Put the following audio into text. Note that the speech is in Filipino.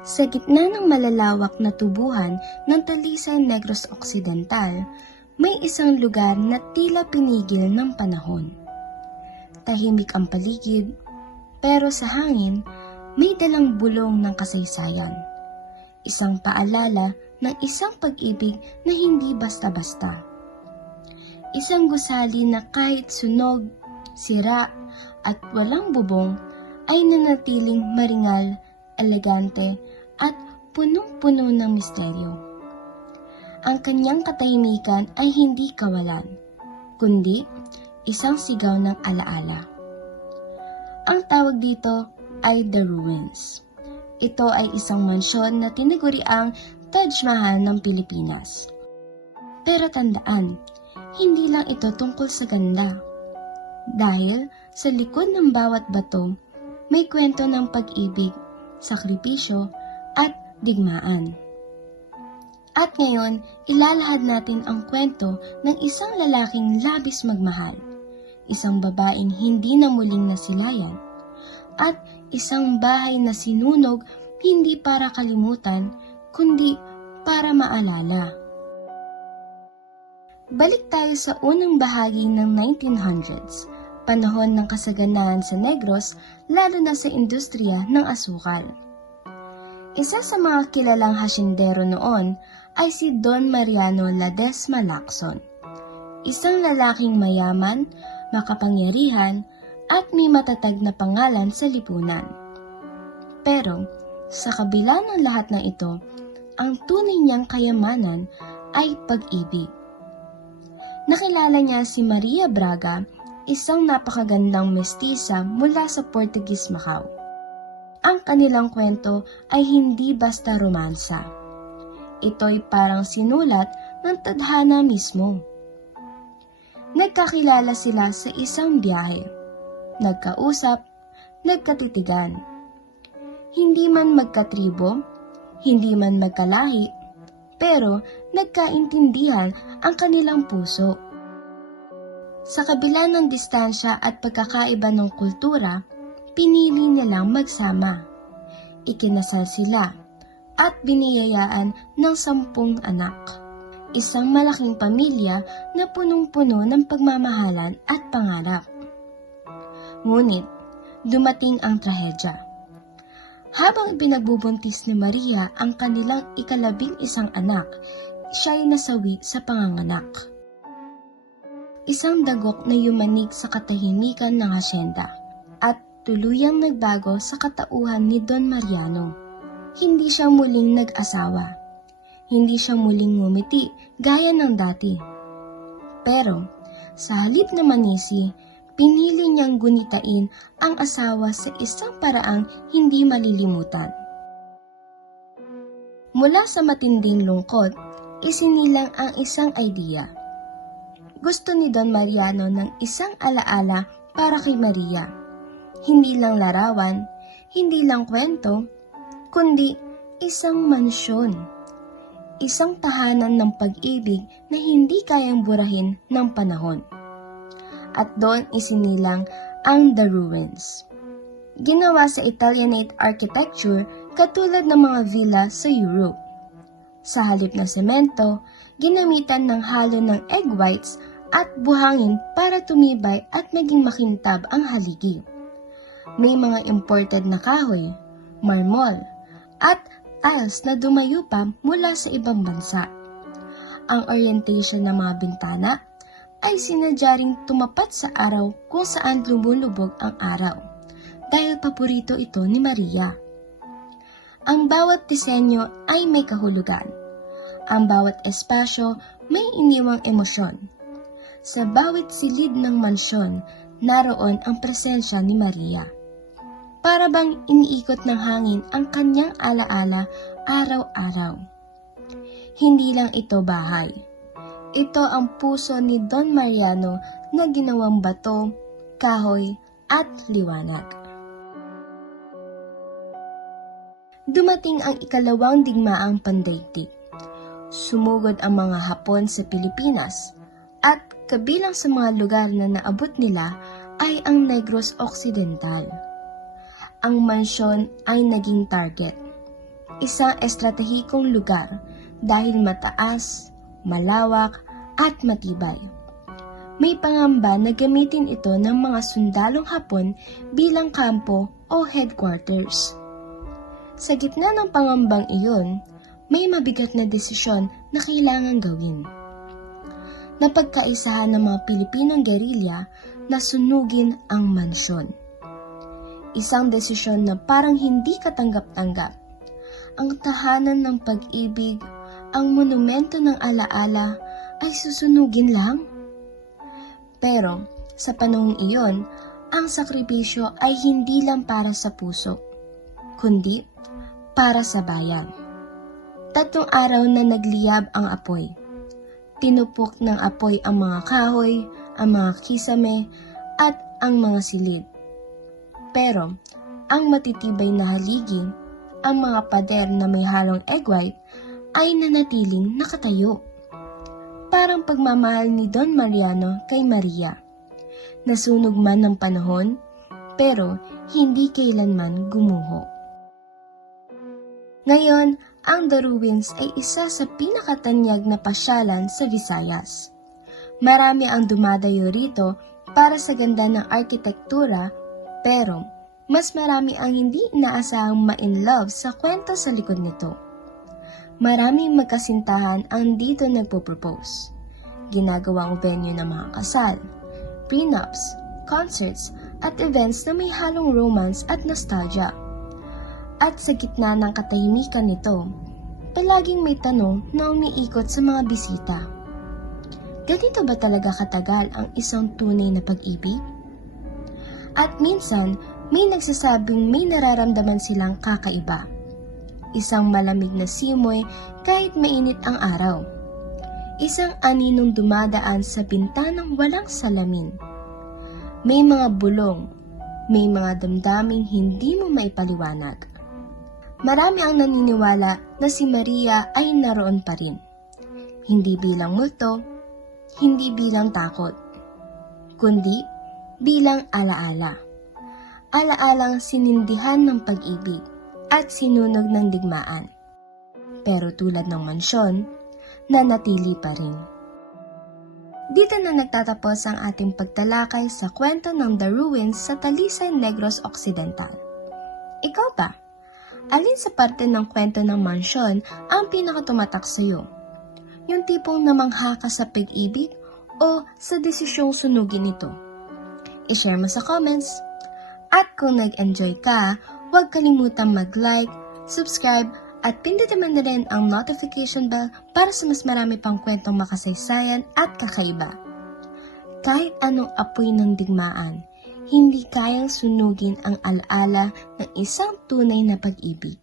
Sa gitna ng malalawak na tubuhan ng Talisay Negros Occidental, may isang lugar na tila pinigil ng panahon. Tahimik ang paligid, pero sa hangin, may dalang bulong ng kasaysayan. Isang paalala ng isang pag-ibig na hindi basta-basta. Isang gusali na kahit sunog, sira, at walang bubong ay nanatiling maringal, elegante, at punong-puno ng misteryo. Ang kanyang katahimikan ay hindi kawalan, kundi isang sigaw ng alaala. Ang tawag dito ay The Ruins. Ito ay isang mansyon na tinaguriang Taj Mahal ng Pilipinas. Pero tandaan, hindi lang ito tungkol sa ganda. Dahil sa likod ng bawat bato, may kwento ng pag-ibig, sakripisyo, at digmaan. At ngayon, ilalahad natin ang kwento ng isang lalaking labis magmahal, isang babaeng hindi na muling nasilayan, at isang bahay na sinunog hindi para kalimutan, kundi para maalala. Balik tayo sa unang bahagi ng 1900s, panahon ng kasaganaan sa Negros, lalo na sa industriya ng asukal. Isa sa mga kilalang hasyendero noon ay si Don Mariano Ledesma Lacson, isang lalaking mayaman, makapangyarihan, at may matatag na pangalan sa lipunan. Pero, sa kabila ng lahat ng ito, ang tunay niyang kayamanan ay pag-ibig. Nakilala niya si Maria Braga, isang napakagandang mestisa mula sa Portuguese Macau. Ang kanilang kwento ay hindi basta romansa. Ito'y parang sinulat ng tadhana mismo. Nagkakilala sila sa isang biyahe. Nagkausap, nagkatitigan. Hindi man magkatribo, hindi man magkalahi, pero nagkaintindihan ang kanilang puso. Sa kabila ng distansya at pagkakaiba ng kultura, pinili nilang magsama. Ikinasal sila at biniyayaan ng 10 anak. Isang malaking pamilya na punong-puno ng pagmamahalan at pangarap. Ngunit, dumating ang trahedya. Habang pinagbubuntis ni Maria ang kanilang ika-11 anak, siya'y nasawi sa panganganak. Isang dagok na yumanig sa katahimikan ng hasyenda at tuluyang nagbago sa katauhan ni Don Mariano. Hindi siya muling nag-asawa. Hindi siya muling ngumiti gaya ng dati. Pero, sa halip na manisi, pinili niyang gunitain ang asawa sa isang paraang hindi malilimutan. Mula sa matinding lungkot, isinilang ang isang idea. Gusto ni Don Mariano ng isang alaala para kay Maria. Hindi lang larawan, hindi lang kwento, kundi isang mansyon. Isang tahanan ng pag-ibig na hindi kayang burahin ng panahon. At doon isinilang ang The Ruins. Ginawa sa Italianate architecture katulad ng mga villa sa Europe. Sa halip na semento, ginamitan ng halo ng egg whites at buhangin para tumibay at maging makintab ang haligi. May mga imported na kahoy, marmol, at tiles na dumayo pa mula sa ibang bansa. Ang orientation ng mga bintana ay sinadyaring tumapat sa araw kung saan lumulubog ang araw, dahil paborito ito ni Maria. Ang bawat disenyo ay may kahulugan. Ang bawat espasyo may iniwang emosyon. Sa bawat silid ng mansyon, naroon ang presensya ni Maria. Para bang iniikot ng hangin ang kanyang alaala araw-araw. Hindi lang ito bahay. Ito ang puso ni Don Mariano na ginawang bato, kahoy, at liwanag. Dumating ang ikalawang digmaang pandaigdig. Sumugod ang mga Hapon sa Pilipinas at kabilang sa mga lugar na naabot nila ay ang Negros Occidental. Ang mansyon ay naging target. isang estratehikong lugar dahil mataas, malawak, at matibay. May pangamba na gamitin ito ng mga sundalong Hapon bilang kampo o headquarters. Sa gitna ng pangambang iyon, may mabigat na desisyon na kailangan gawin. Napagkaisahan ng mga Pilipinong gerilya na sunugin ang mansyon. Isang desisyon na parang hindi katanggap-tanggap. Ang tahanan ng pag-ibig, ang monumento ng alaala ay susunugin lang? Pero sa panahong iyon, ang sakripisyo ay hindi lang para sa puso, kundi para sa bayan. 3 araw na nagliyab ang apoy. Tinupok ng apoy ang mga kahoy, ang mga kisame, at ang mga silid. Pero, ang matitibay na haligi, ang mga pader na may halong egg white, ay nanatiling nakatayo. Parang pagmamahal ni Don Mariano kay Maria. Nasunog man ng panahon, pero hindi kailanman gumuho. Ngayon, ang The Ruins ay isa sa pinakatanyag na pasyalan sa Visayas. Marami ang dumadayo rito para sa ganda ng arkitektura, pero mas marami ang hindi inaasahang ma-in-love sa kwento sa likod nito. Maraming magkasintahan ang dito nagpo-propose. Ginagawang venue ng mga kasal, prenups, concerts, at events na may halong romance at nostalgia. At sa gitna ng katahimikan nito, palaging may tanong na umiikot sa mga bisita. Ganito ba talaga katagal ang isang tunay na pag-ibig? At minsan, may nagsasabing may nararamdaman silang kakaiba. Isang malamig na simoy kahit mainit ang araw. Isang aninong dumadaan sa bintanang walang salamin. May mga bulong, may mga damdaming hindi mo maipaliwanag. Marami ang naniniwala na si Maria ay naroon pa rin. Hindi bilang multo, hindi bilang takot, kundi bilang alaala. Alaalang sinindihan ng pag-ibig at sinunog ng digmaan. Pero tulad ng mansyon, nanatili pa rin. Dito na nagtatapos ang ating pagtalakay sa kwento ng The Ruins sa Talisay, Negros Occidental. Ikaw ba? Alin sa parte ng kwento ng mansyon ang pinakatumatak sa iyo? Yung tipong namangha ka sa pag-ibig o sa desisyong sunugin ito? I-share mo sa comments. At kung nag-enjoy ka, huwag kalimutang mag-like, subscribe, at pindutin mo na rin ang notification bell para sa mas marami pang kwentong makasaysayan at kakaiba. Kahit anong apoy ng digmaan, hindi kayang sunugin ang alaala ng isang tunay na pag-ibig.